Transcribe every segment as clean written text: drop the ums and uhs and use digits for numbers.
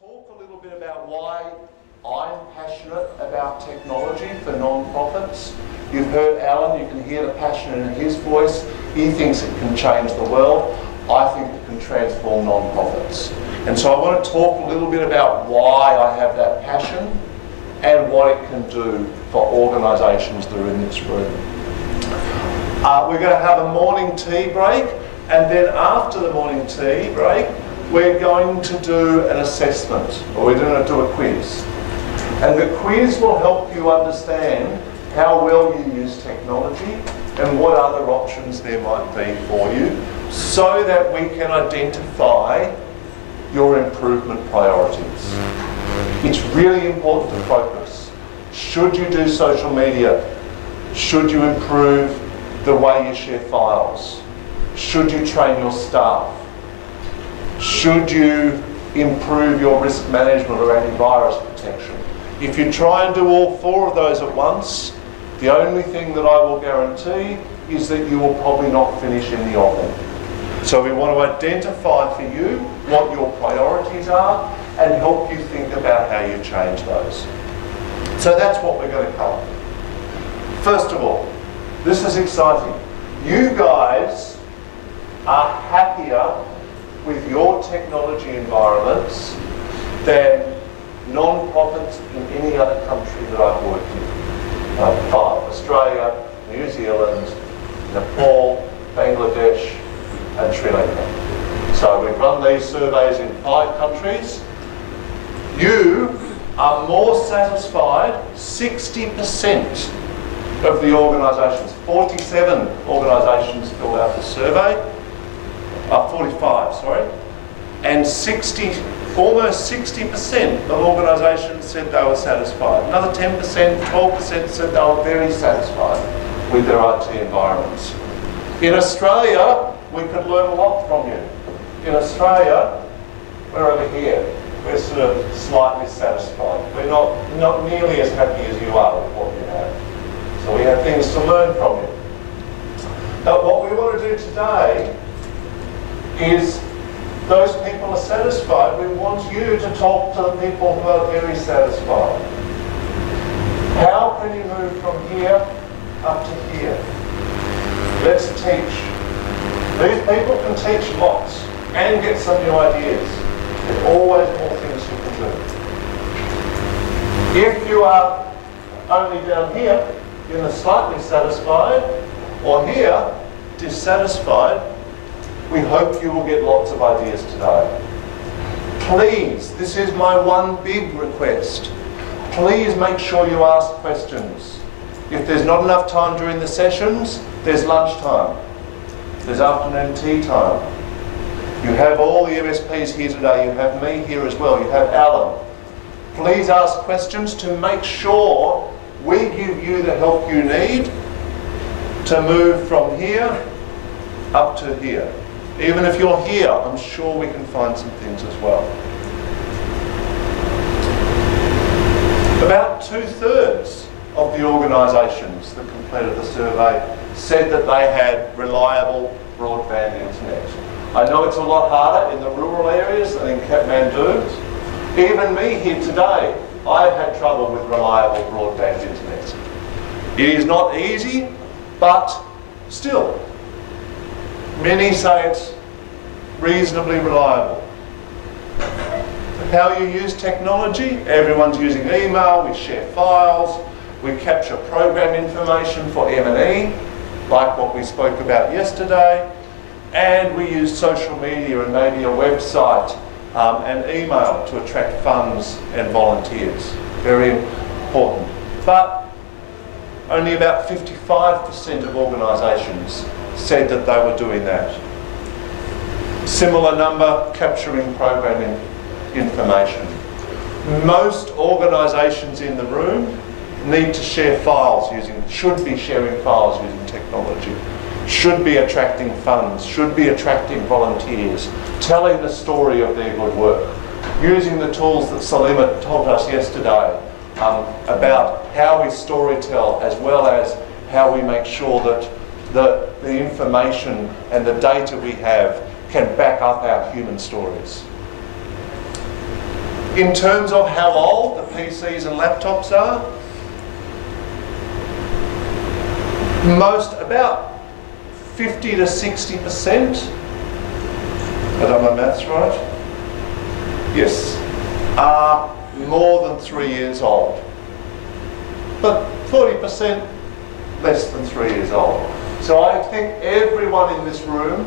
talk a little bit about why I'm passionate about technology for non-profits. You've heard Alan, you can hear the passion in his voice. He thinks it can change the world. I think it can transform non-profits. And so I want to talk a little bit about why I have that passion and what it can do for organisations that are in this room. We're going to have a morning tea break, and then after the morning tea break, we're going to do an assessment, or we're going to do a quiz. And the quiz will help you understand how well you use technology and what other options there might be for you, so that we can identify your improvement priorities. It's really important to focus. Should you do social media? Should you improve the way you share files? Should you train your staff? Should you improve your risk management or antivirus protection? If you try and do all four of those at once, the only thing that I will guarantee is that you will probably not finish in the offing. So we want to identify for you what your priorities are and help you think about how you change those. So that's what we're going to cover. First of all, this is exciting. You guys are happier with your technology environments than non-profits in any other country that I've worked in. 5, Australia, New Zealand, Nepal, Bangladesh and Sri Lanka. So we've run these surveys in 5 countries. You are more satisfied, 60% of the organisations, 47 organisations filled out the survey, 45, sorry, and almost 60% of organisations said they were satisfied. Another 10%, 12% said they were very satisfied with their IT environments. In Australia, we could learn a lot from you. In Australia, we're over here. We're sort of slightly satisfied. We're not nearly as happy as you are with what you have. So we have things to learn from you. But what we want to do today is, those people are satisfied. We want you to talk to the people who are very satisfied. How can you move from here up to here? Let's teach. These people can teach lots and get some new ideas. There's always more things you can do. If you are only down here, you're slightly satisfied, or here, dissatisfied, we hope you will get lots of ideas today. Please, this is my one big request. Please make sure you ask questions. If there's not enough time during the sessions, there's lunchtime. There's afternoon tea time. You have all the MSPs here today. You have me here as well. You have Alan. Please ask questions to make sure we give you the help you need to move from here up to here. Even if you're here, I'm sure we can find some things as well. About 2/3 of the organisations that completed the survey said that they had reliable broadband internet. I know it's a lot harder in the rural areas than in Kathmandu. Even me here today, I've had trouble with reliable broadband internet. It is not easy, but still, many say it's reasonably reliable. How you use technology, everyone's using email, we share files, we capture program information for M&E, like what we spoke about yesterday, and we use social media and maybe a website and email to attract funds and volunteers. Very important. But only about 55% of organisations said that they were doing that. Similar number capturing programming information. Most organisations in the room need to share files should be sharing files using technology, should be attracting funds, should be attracting volunteers, telling the story of their good work, using the tools that Salima told us yesterday about how we storytell, as well as how we make sure that the information and the data we have can back up our human stories. In terms of how old the PCs and laptops are, about 50 to 60%, have I done my maths right? Yes, are more than 3 years old. But 40% less than 3 years old. So I think everyone in this room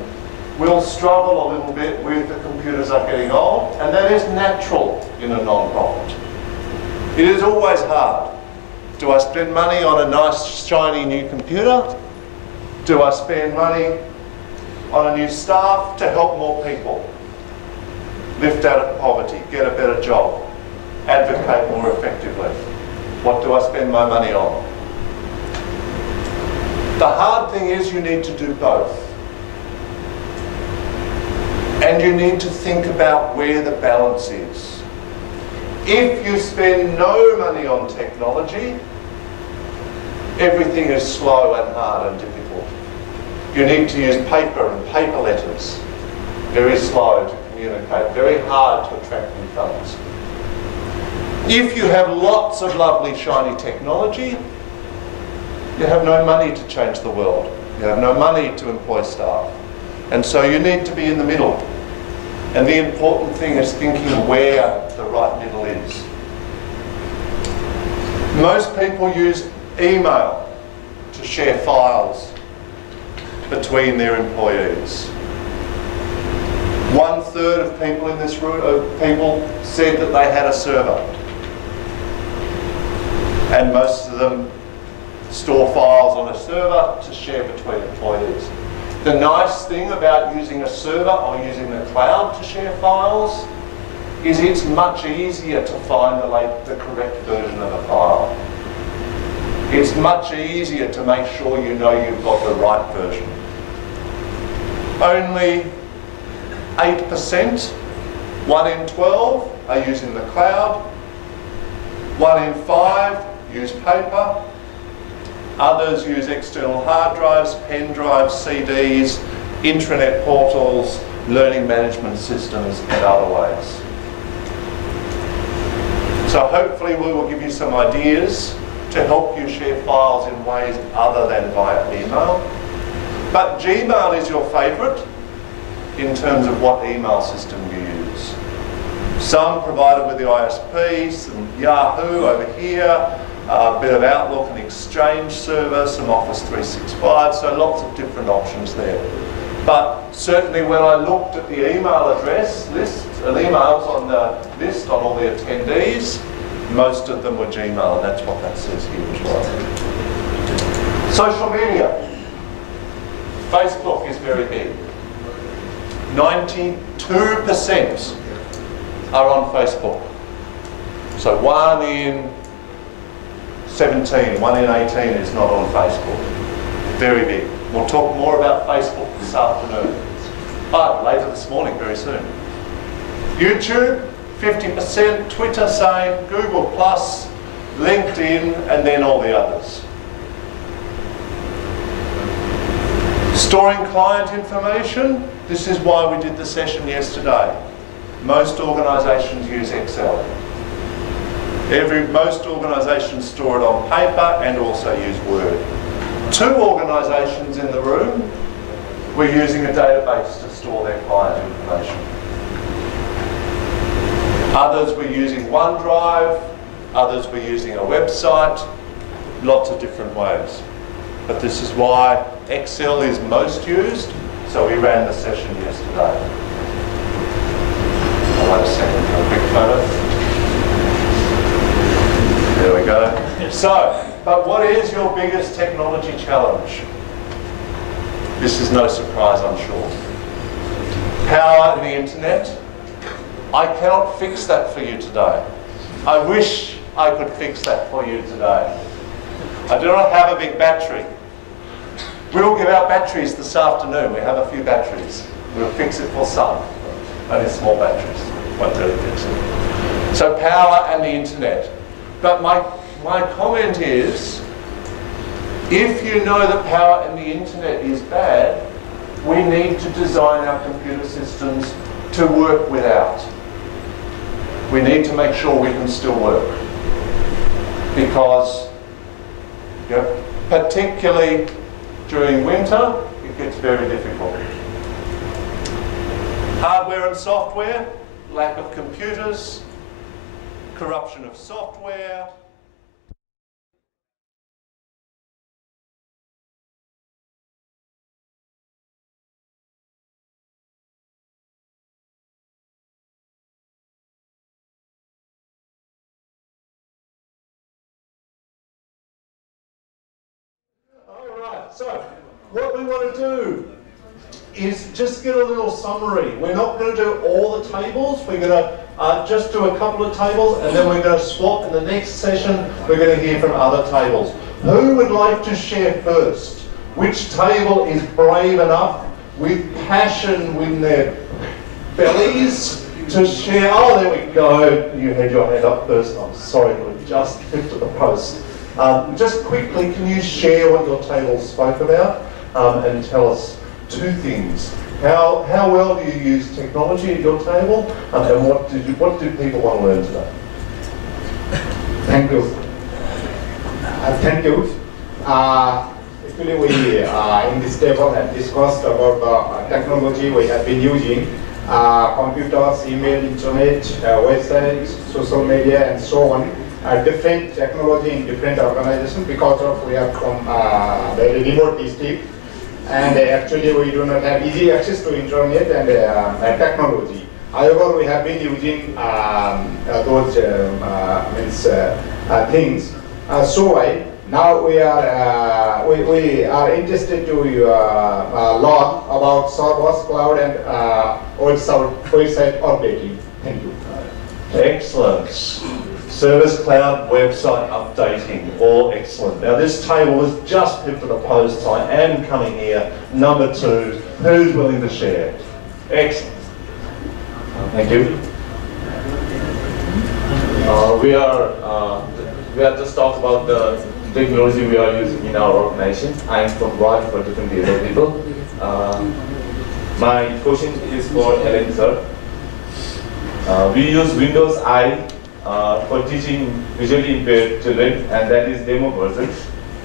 will struggle a little bit with the computers are getting old, and that is natural in a non-profit. It is always hard. Do I spend money on a nice shiny new computer? Do I spend money on a new staff to help more people lift out of poverty, get a better job, advocate more effectively? What do I spend my money on? The hard thing is you need to do both. And you need to think about where the balance is. If you spend no money on technology, everything is slow and hard and difficult. You need to use paper and paper letters. Very slow to communicate, very hard to attract new funds. If you have lots of lovely shiny technology, you have no money to change the world. You have no money to employ staff. And so you need to be in the middle. And the important thing is thinking where the right middle is. Most people use email to share files between their employees. 1/3 of people in this room said that they had a server. And most of them store files on a server to share between employees. The nice thing about using a server or using the cloud to share files is it's much easier to find the correct version of a file. It's much easier to make sure you know you've got the right version. Only 8%, 1 in 12, are using the cloud. 1 in 5 use paper. Others use external hard drives, pen drives, CDs, intranet portals, learning management systems, and other ways. So hopefully we will give you some ideas to help you share files in ways other than via email. But Gmail is your favourite in terms of what email system you use. Some provided with the ISP, some Yahoo over here, a bit of Outlook and Exchange server, some Office 365, so lots of different options there. But certainly when I looked at the email address list, emails on the list on all the attendees, most of them were Gmail, and that's what that says here as well. Social media. Facebook is very big. 92% are on Facebook. So 1 in 17, 1 in 18 is not on Facebook. Very big. We'll talk more about Facebook this afternoon. But later this morning, very soon. YouTube, 50%, Twitter same, Google+, LinkedIn, and then all the others. Storing client information, this is why we did the session yesterday. Most organisations use Excel. Most organisations store it on paper and also use Word. 2 organisations in the room were using a database to store their client information. Others were using Onedrive, others were using a website, lots of different ways. But this is why Excel is most used, so we ran the session yesterday. I'll wait a second for a quick photo. There we go. So, but what is your biggest technology challenge? This is no surprise, I'm sure. Power and the internet. I cannot fix that for you today. I wish I could fix that for you today. I do not have a big battery. We will give out batteries this afternoon. We have a few batteries. We'll fix it for some. Only small batteries. Won't really fix it. So power and the internet. But my comment is, if you know that power and the internet is bad, we need to design our computer systems to work without. we need to make sure we can still work. Because, you know, particularly during winter, it gets very difficult. Hardware and software, lack of computers, corruption of software. Alright, so what we want to do is just get a little summary. We're not going to do all the tables, we're going to just do a couple of tables and then we're going to swap. In the next session we're going to hear from other tables. Who would like to share first? Which table is brave enough with passion in their bellies to share? Oh, there we go. You had your hand up first. I'm sorry, we just lifted the post. Just quickly, can you share what your table spoke about and tell us two things? How well do you use technology at your table, and what do people want to learn today? Thank you. Thank you. Actually, we in this table have discussed about the technology we have been using, computers, email, internet, websites, social media, and so on. Different technology in different organizations because of we are from very remote district, and actually we do not have easy access to internet and technology. However, we have been using those things. So now we are interested to learn about servers, cloud, and website updating. Thank you. Excellent. Service cloud website updating, all excellent. Now this table was just picked at the post. I am coming here. Number two, who's willing to share? Excellent. Thank you. We have just talked about the technology we are using in our organization. I am from Roy for different disabled people. My question is for Ellen, sir. We use Windows I for teaching visually impaired children, and that is demo version.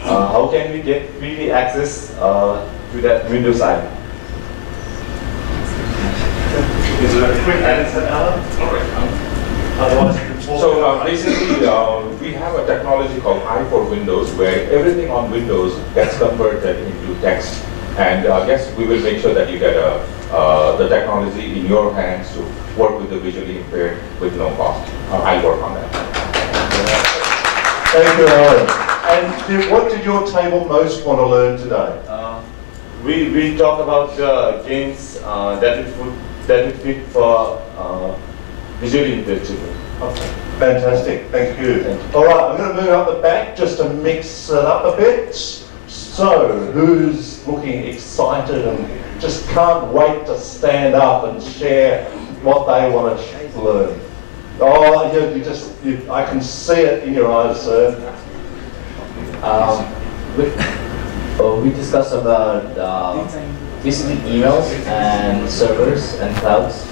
How can we get freely access to that Windows I? Is there a quick answer, Alan? All right. Otherwise, you can talk. So basically, we have a technology called I for Windows, where everything on Windows gets converted into text. And I guess we will make sure that you get the technology in your hands to work with the visually impaired with no cost. I'll work on that. Thank you, Alan. And what did your table most want to learn today? We talk about games that would fit for visually impaired children. Okay. Fantastic, thank you. All right, I'm going to move up the back just to mix it up a bit. So, who's looking excited and just can't wait to stand up and share what they want to learn? Oh, I can see it in your eyes, sir. We discussed about basically emails and servers and clouds,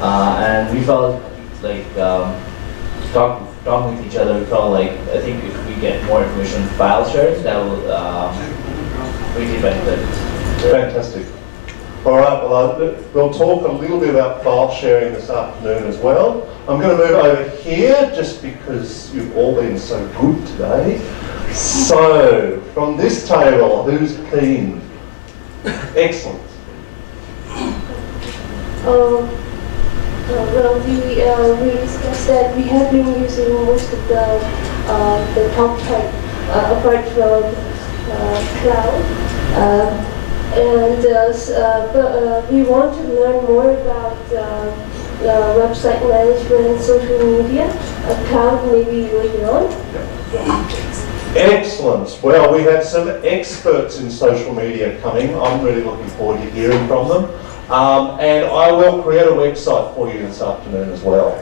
and we felt like talking with each other. We felt like I think if we get more information file sharing, that will really benefit. Fantastic. All right, well, we'll talk a little bit about file sharing this afternoon as well. I'm going to move over here just because you've all been so good today. So, from this table, who's keen? Excellent. Well, we discussed that we have been using most of the top type apart from cloud. But we want to learn more about website management, social media, cloud maybe later on. Yeah. Excellent. Well, we have some experts in social media coming. I'm really looking forward to hearing from them. And I will create a website for you this afternoon as well,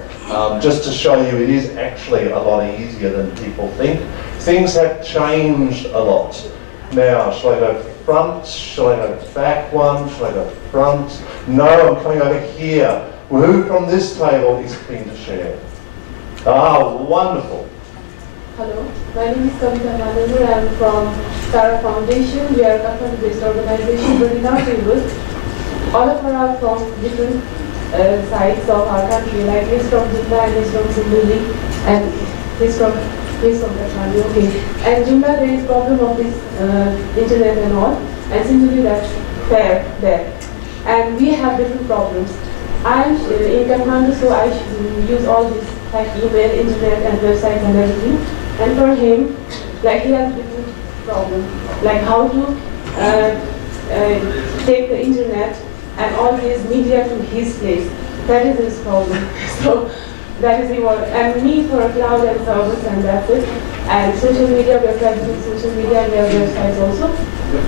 just to show you it is actually a lot easier than people think. Things have changed a lot. Now, shall I go front? Shall I go back one? Shall I go front? No, I'm coming over here. Who from this table is keen to share? Ah, wonderful. Hello, my name is Kavita Manandar. I am from Tara Foundation. We are a Kathmandu-based organization, but in our tables, all of us are from different sides of our country. Like he's from Jumla and he's from Sindhuli, and he's from Kathmandu. Okay, and Jumla there is problem of this internet and all, and Sindhuli that's fair there, and we have different problems. I'm in Kathmandu, so I use all this like email, internet, and websites and everything. And for him, like he has different problem, like how to take the internet and all these media to his place. That is his problem. So that is reward. And me for a cloud and service, and that's it. And social media, we are practicing social media and we have websites also.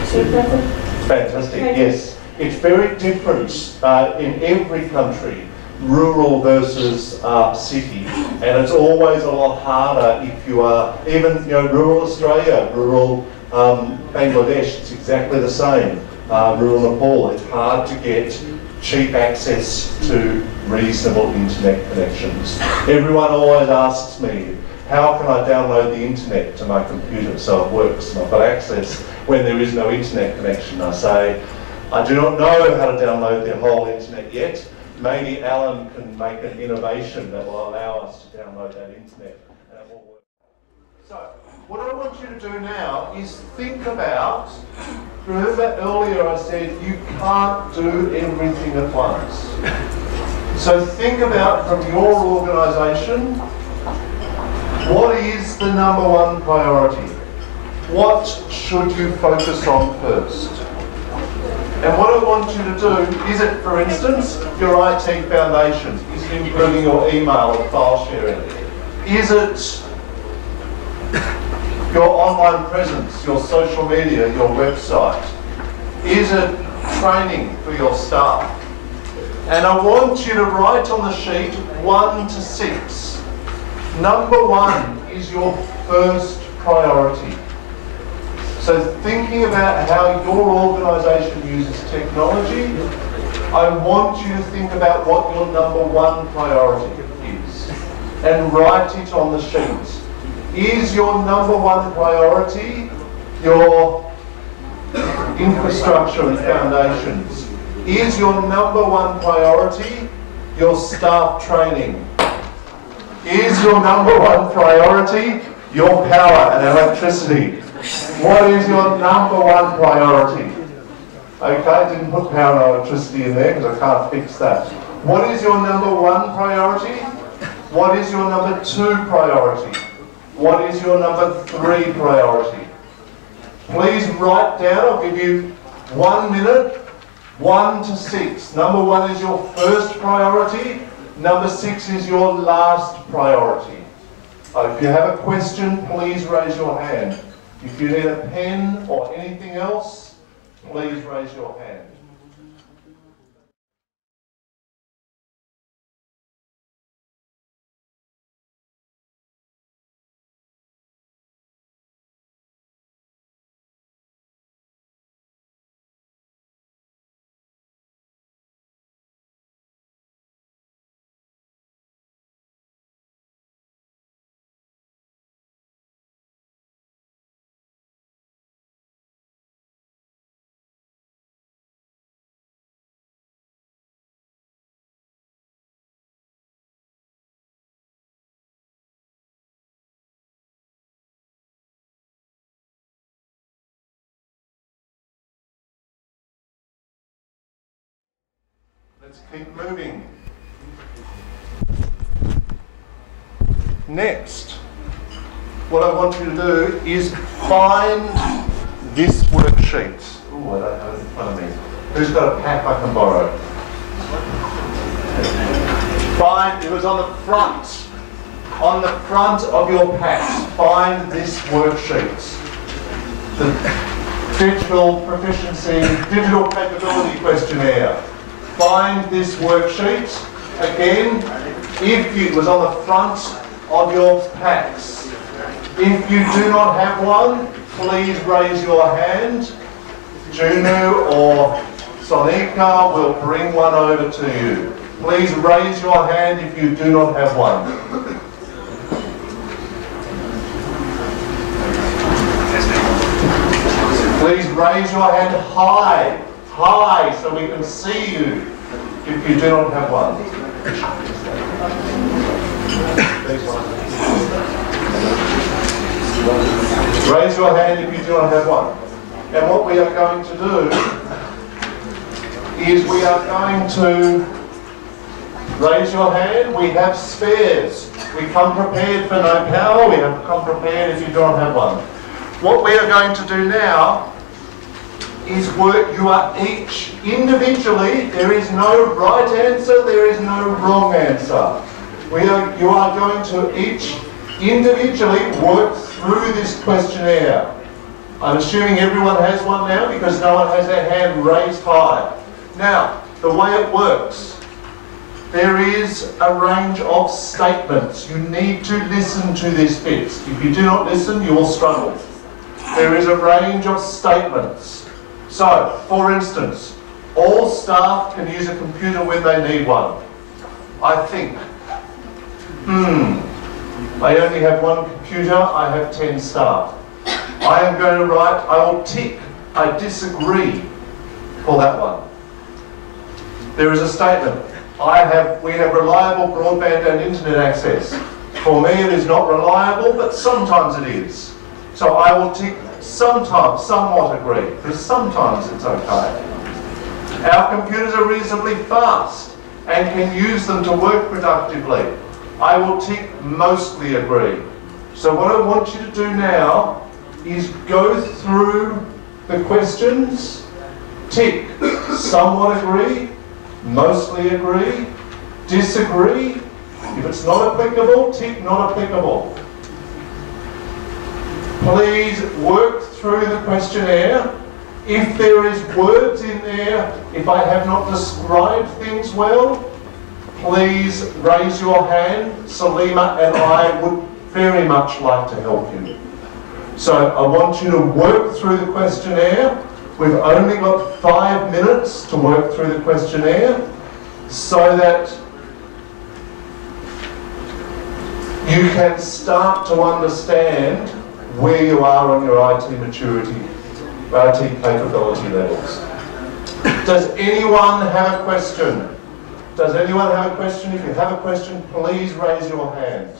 So that's it. Fantastic, yes. It's very different in every country, rural versus city, and it's always a lot harder if you are, even rural Australia, rural Bangladesh, it's exactly the same. Rural Nepal, it's hard to get cheap access to reasonable internet connections. Everyone always asks me, how can I download the internet to my computer so it works and I've got access when there is no internet connection? I say, I do not know how to download the whole internet yet. Maybe Alan can make an innovation that will allow us to download that internet and it will work. So, what I want you to do now is think about, remember earlier I said you can't do everything at once. So think about from your organisation, what is the #1 priority? What should you focus on first? And what I want you to do, is it, for instance, your IT foundation? Is it improving your email and file sharing? Is it your online presence, your social media, your website? Is it training for your staff? And I want you to write on the sheet 1 to 6. #1 is your first priority. So thinking about how your organisation uses technology, I want you to think about what your #1 priority is and write it on the sheet. Is your #1 priority your infrastructure and foundations? Is your #1 priority your staff training? Is your #1 priority your power and electricity? What is your #1 priority? Okay, didn't put power and electricity in there because I can't fix that. What is your #1 priority? What is your #2 priority? What is your #3 priority? Please write down, I'll give you 1 minute, 1 to 6. #1 is your first priority, #6 is your last priority. If you have a question, please raise your hand. If you need a pen or anything else, please raise your hand. Let's keep moving. Next, what I want you to do is find this worksheet. Oh, I don't have it in front of me. Who's got a pack I can borrow? Find, it was on the front of your packs. Find this worksheet. The digital proficiency, digital capability questionnaire. Find this worksheet. Again, if it was on the front of your packs. If you do not have one, please raise your hand. Junu or Sonika will bring one over to you. Please raise your hand if you do not have one. Please raise your hand high, high, so we can see you if you do not have one. Raise your hand if you do not have one. And what we are going to do is we are going to raise your hand. We have spares. We come prepared for no power. We have come prepared if you don't have one. What we are going to do now is work. You are each individually. There is no right answer. There is no wrong answer. You are going to each individually work through this questionnaire. I'm assuming everyone has one now because no one has their hand raised high. Now, the way it works, there is a range of statements. You need to listen to this bit. If you do not listen, you will struggle. There is a range of statements. So, for instance, all staff can use a computer when they need one. I think. I only have one computer, I have 10 staff. I am going to write, I will tick, I disagree for that one. There is a statement. We have reliable broadband and internet access. For me it is not reliable, but sometimes it is. So I will tick sometimes, somewhat agree, because sometimes it's okay. Our computers are reasonably fast and can use them to work productively. I will tick mostly agree. So what I want you to do now is go through the questions, tick somewhat agree, mostly agree, disagree. If it's not applicable, tick not applicable. Please work through the questionnaire. If there is words in there, if I have not described things well, please raise your hand. Salima and I would very much like to help you. So I want you to work through the questionnaire. We've only got 5 minutes to work through the questionnaire so that you can start to understand where you are on your IT maturity, IT capability levels. Does anyone have a question? Does anyone have a question? If you have a question, please raise your hand.